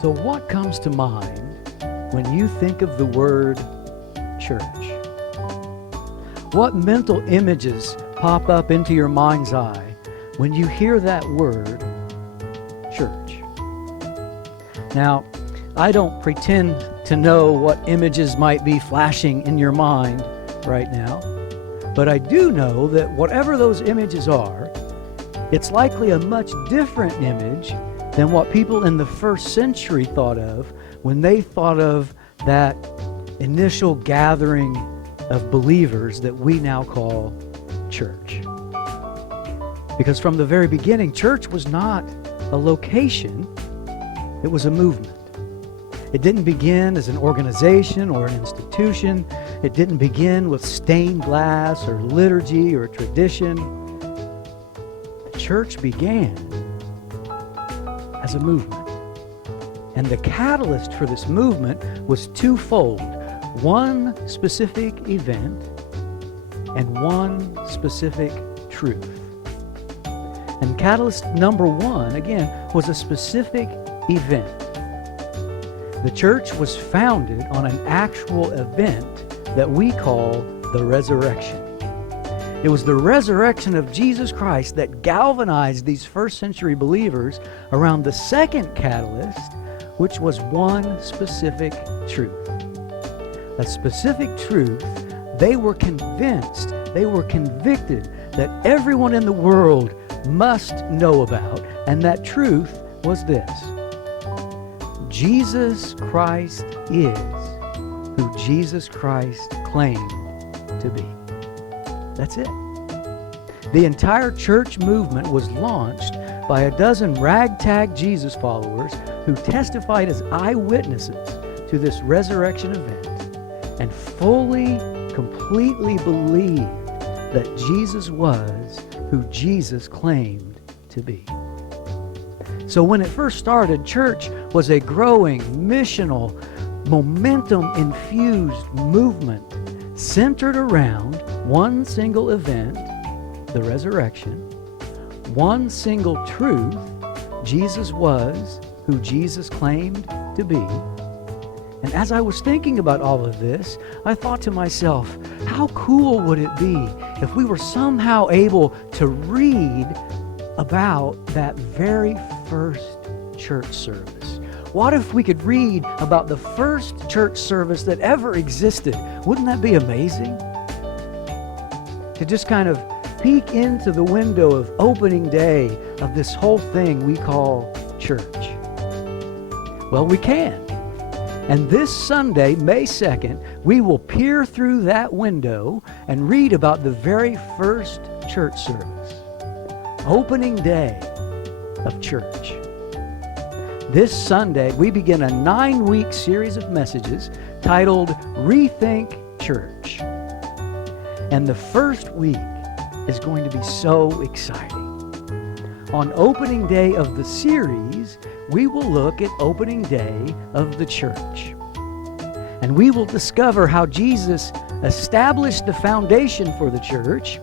So what comes to mind when you think of the word church? What mental images pop up into your mind's eye when you hear that word church? Now, I don't pretend to know what images might be flashing in your mind right now, but I do know that whatever those images are, it's likely a much different image than what people in the first century thought of when they thought of that initial gathering of believers that we now call church. Because from the very beginning, church was not a location, it was a movement. It didn't begin as an organization or an institution. It didn't begin with stained glass or liturgy or tradition. The church began as a movement. And the catalyst for this movement was twofold. One specific event and one specific truth. And catalyst number one, again, was a specific event. The church was founded on an actual event that we call the resurrection. It was the resurrection of Jesus Christ that galvanized these first century believers around the second catalyst, which was one specific truth. A specific truth they were convinced, they were convicted that everyone in the world must know about, and that truth was this: Jesus Christ is who Jesus Christ claimed to be. That's it. The entire church movement was launched by a dozen ragtag Jesus followers who testified as eyewitnesses to this resurrection event and fully, completely believed that Jesus was who Jesus claimed to be. So when it first started, church was a growing, missional, momentum-infused movement centered around one single event, the resurrection, one single truth: Jesus was who Jesus claimed to be. And as I was thinking about all of this, I thought to myself, how cool would it be if we were somehow able to read about that very first church service? What if we could read about the first church service that ever existed? Wouldn't that be amazing? To just kind of peek into the window of opening day of this whole thing we call church. Well, we can. And this Sunday, May 2nd, we will peer through that window and read about the very first church service. Opening day of church. This Sunday, we begin a 9-week series of messages titled Rethink Church. And the first week is going to be so exciting. On opening day of the series, we will look at opening day of the church. And we will discover how Jesus established the foundation for the church,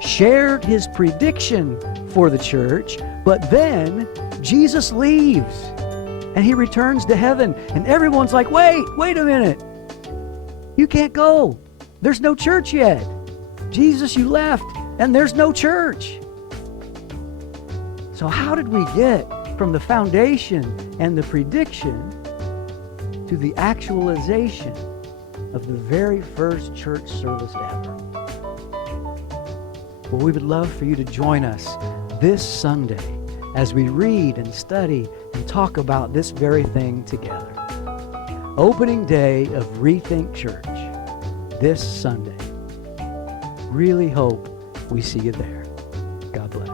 shared his prediction for the church, but then Jesus leaves and he returns to heaven. And everyone's like, wait a minute. You can't go. There's no church yet. Jesus, you left and there's no church. So how did we get from the foundation and the prediction to the actualization of the very first church service ever? Well, we would love for you to join us this Sunday as we read and study and talk about this very thing together. Opening day of Rethink Church this Sunday. Really hope we see you there. God bless.